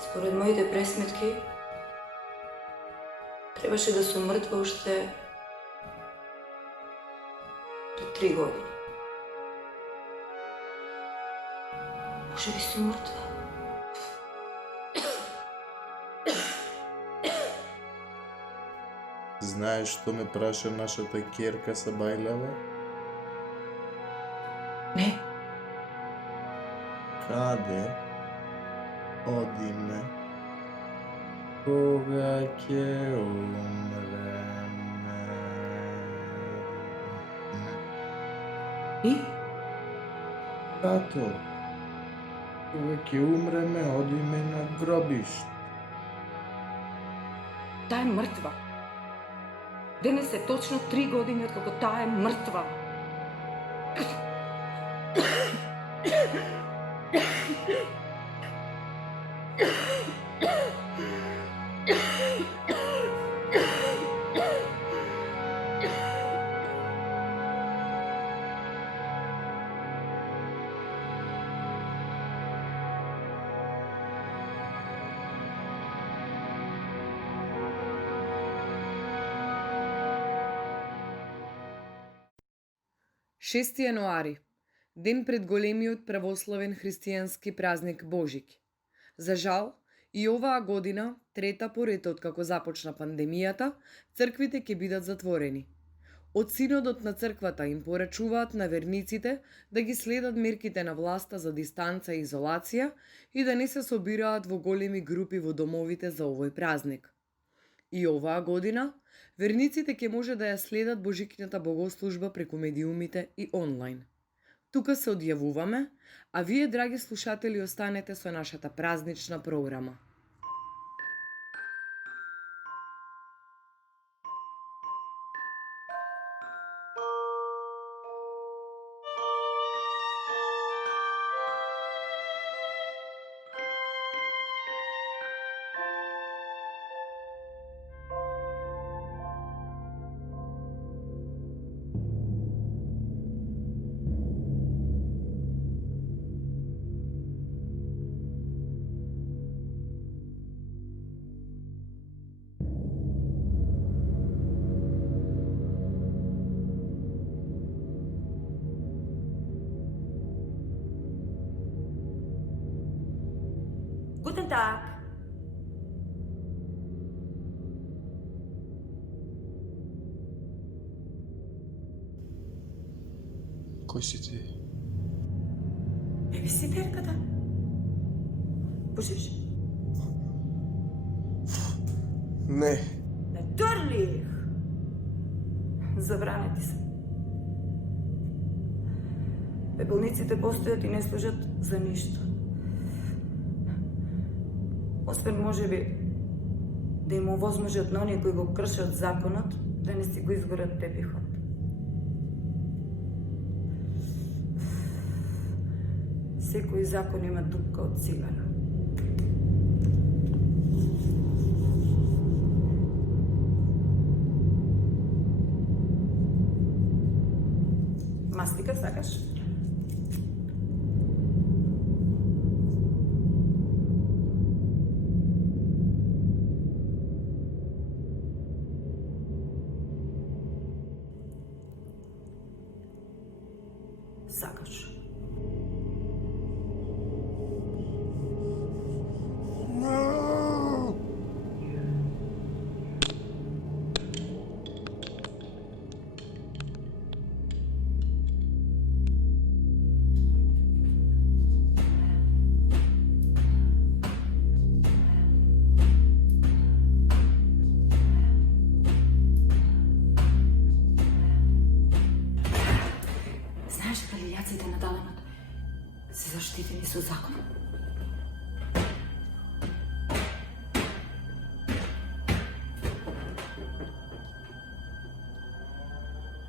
Според моите пресметки, требаше да сум мртва уште до 3 години. Може би сум мртва. Знаеш што ме праша нашата ќерка Сабајлева? Не, Каде одиме? Кога ќе умреме? и? Тато, кога ќе умреме, одиме на гробиште. Таа е мртва. Денес е точно 3 години откако таа е мртва. Шести јануари, ден пред големиот православен христијански празник Божик. За жал, и оваа година, трета поред откако започна пандемијата, црквите ќе бидат затворени. Од синодот на црквата им порачуваат на верниците да ги следат мерките на власта за дистанца и изолација и да не се собираат во големи групи во домовите за овој празник. И оваа година, верниците ќе може да ја следат Божикната богослужба преку медиумите и онлайн. Тука се одјавуваме, а вие, драги слушатели, останете со нашата празнична програма. Guten Tag. Кој си ти? Бебиситерката. Пушиш? Не. Натурлих! Забранети се. Пепелниците постојат и не служат за ништо. Освен можеби да им овозможат на оние кои го кршат законот да не си го изгорат тепихот. Секој закон има дупка од цигара. Мастика сакаш? Сакаш. Знаеш дека лилјаците на далемот се заштитени со закон?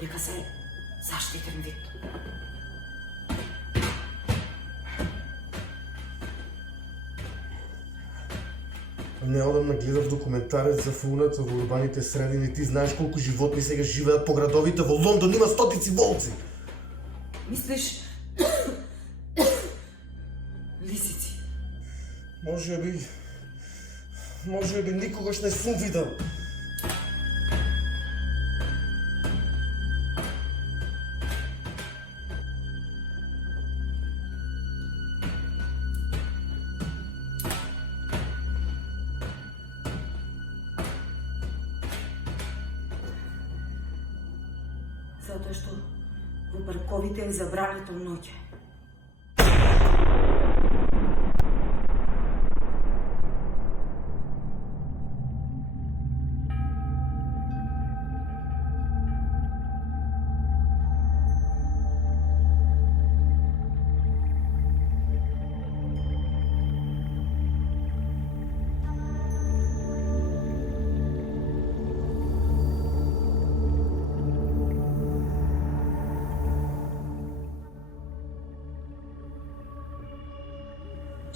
Дека се заштитен вид. Неодамна гледав документарец за фауната во урбаните средини. Ти знаеш колку животни сега живеат по градовите. Во Лондон има стотици волци. Мислиш... лисици? Може би Може би никогаш не сум видел. Затоа што во парковите е забрането ноќе.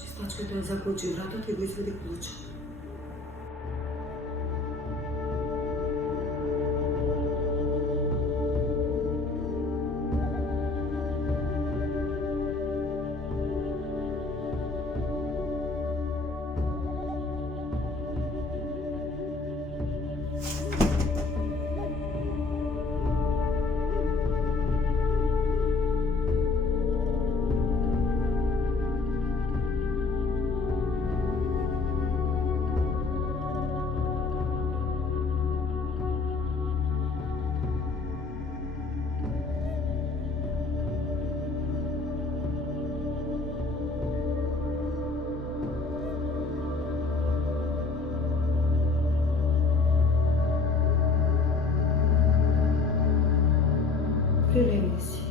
Чистачката ја заклучи вратот и го извади клучот. Прилегни си.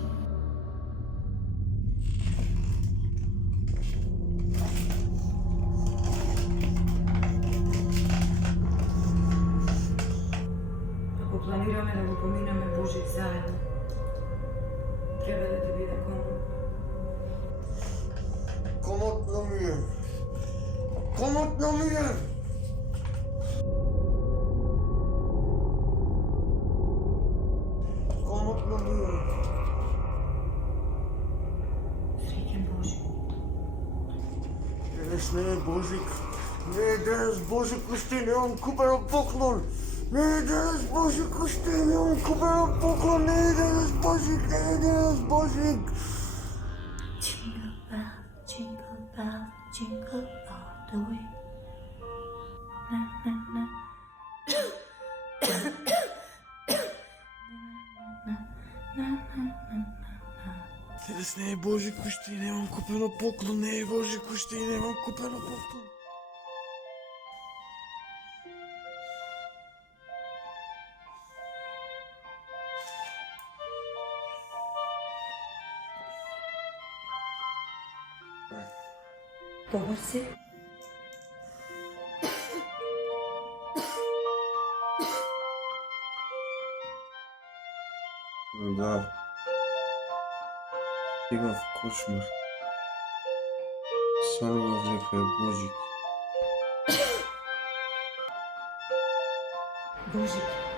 Ако планираме да го поминаме Божик заедно, треба да ти биде комот. Комотно ми е. Комотно ми е. Комотно ми е. Среќен Божик. Денес не е Божик. Не е денес Божик, уште немам купено поклон. Не е денес Божик, уште немам купено поклон. Не е денес Божик, не е денес Божик. Jingle bell, jingle all the way. Na na na. Денес не е Божик, уште немам купено поклон. Не е Божик, уште немам купено поклон. Добар си? Да. Имав кошмар. Санував дека е Божик. Божик.